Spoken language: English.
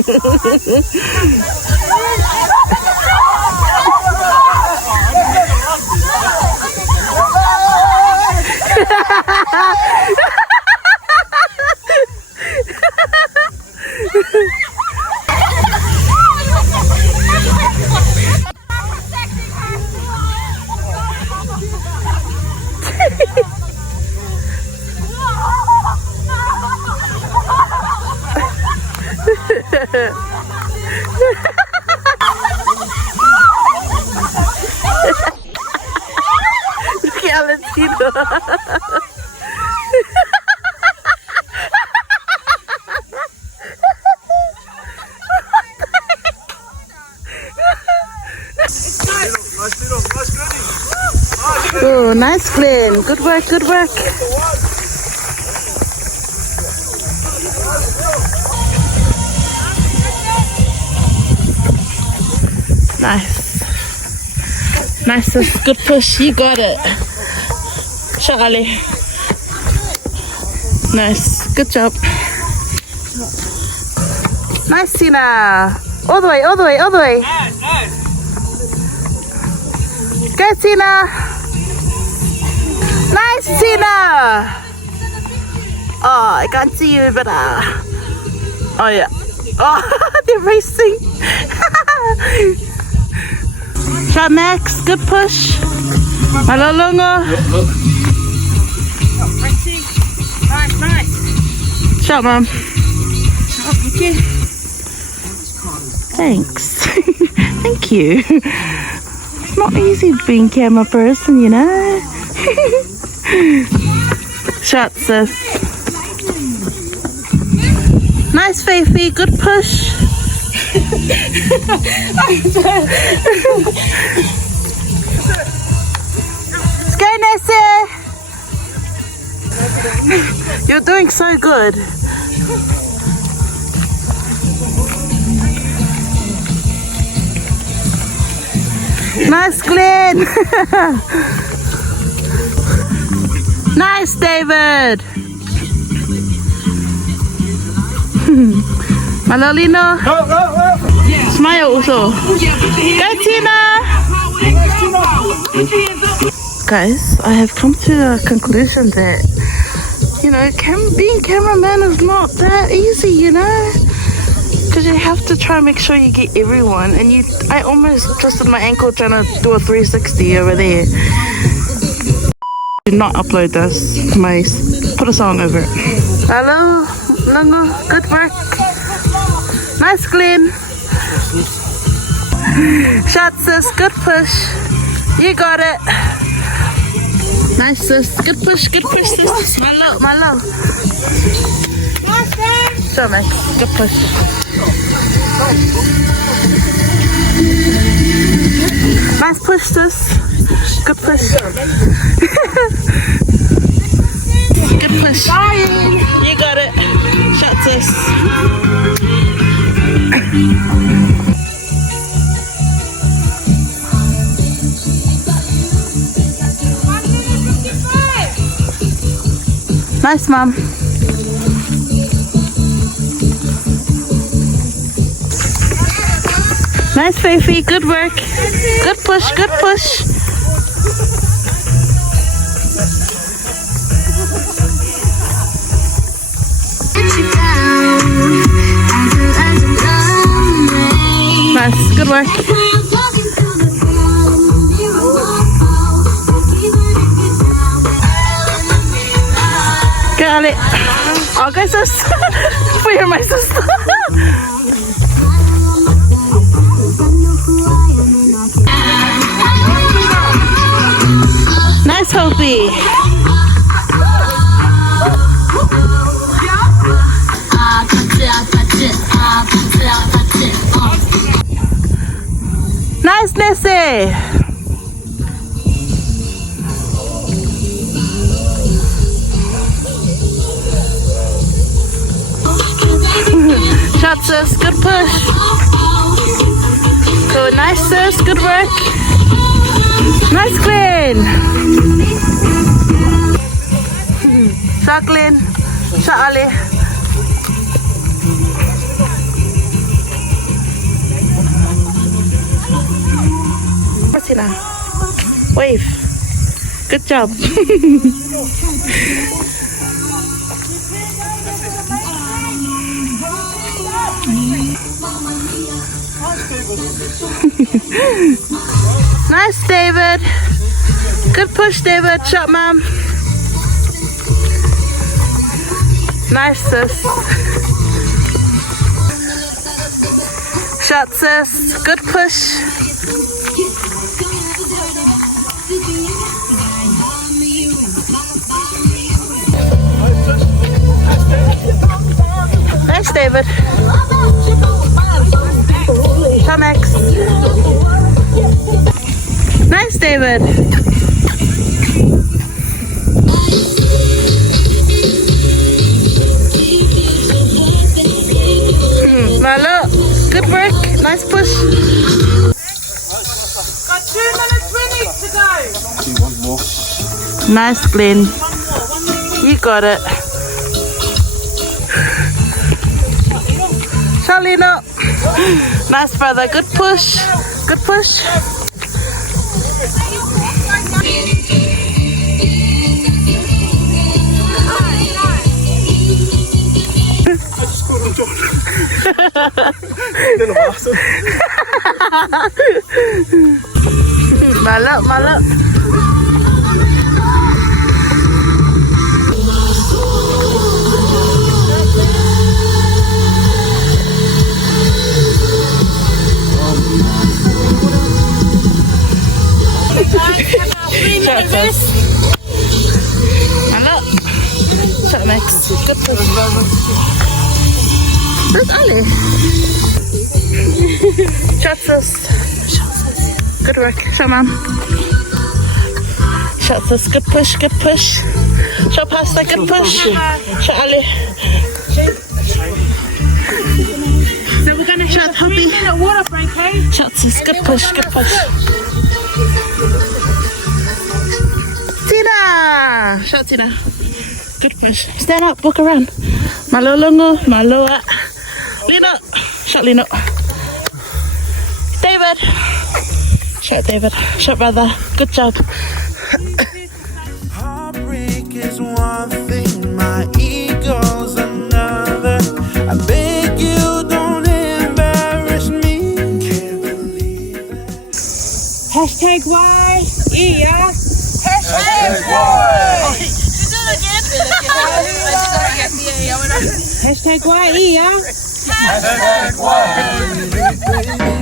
Look at Valentino. Oh, nice, Glenn. Good work, good work. Nice. Nice, sis. Good push. You got it. Charlie. Nice. Good job. Nice, Tina. All the way, all the way, all the way. Go, Tina. Nice, Tina. Oh, I can't see you, but oh yeah. Oh, they're racing. Shot, Max. Good push. Malolongo. Nice, nice. Shot, Mom. Okay. Thanks. Thank you. It's not easy being camera person, you know. Shot, sis. Nice, Faithy. Good push. Let's go, Nessie. You're doing so good. Nice, Glenn. Nice, David. Malolino. Smile also. Go, Tina. Guys, I have come to the conclusion that, you know, being cameraman is not that easy, you know, because you have to try and make sure you get everyone. And I almost twisted my ankle trying to do a 360 over there. Do not upload this. Put a song over it. Hello, Lungo. Good work. Nice, Glenn. Shot, sis. Good push. You got it. Nice, sis. Good push, sis. Malo. So, Max. Good push. Nice push, sis. Good push. Good push. You got it. Shot, sis. Nice, Mom. Nice, Faithy. Good work. Good push, good push. Nice, good work. Go, Ali. I'll go, sis. For you're my sister. Nice, Hopi. Nice, Nessie. Shot, sis. Good push. Go, nice, sis. Good work. Nice, Glenn. Shot, Glenn. Shot, Ali. Tina. Wave. Good job. Nice, David. Good push, David. Shot, Mom. Nice, sis. Shot, sis. Good push. Nice, David. Shot, Max. Nice, David. Malo, good work. Nice push. Got 2 minutes running to go. One more. Nice, Glenn. You got it. Charlino. Nice, brother. Good push. Good push. Malo, malo. Shot us. Malo. Shot Max. Good push. Where's Ali? Shots us. Good work. Shot, Mom. Shots us. Good push. Good push. Shot Pasta. Good push. Shot Ali. So we're gonna Shot have a 3 Hubby. minute water break, eh? Shots us. Good push. Good push. Tina. Shot Tina. Good push. Stand up. Walk around. Malolongo. Maloa. Lino. Shot Lino. David. Shot David. Shot brother. Good job. Heartbreak is one thing, my ego's another. I beg you, don't embarrass me. Can't believe it. Hashtag why? Yeah. Hashtag why? Yeah. Hashtag why?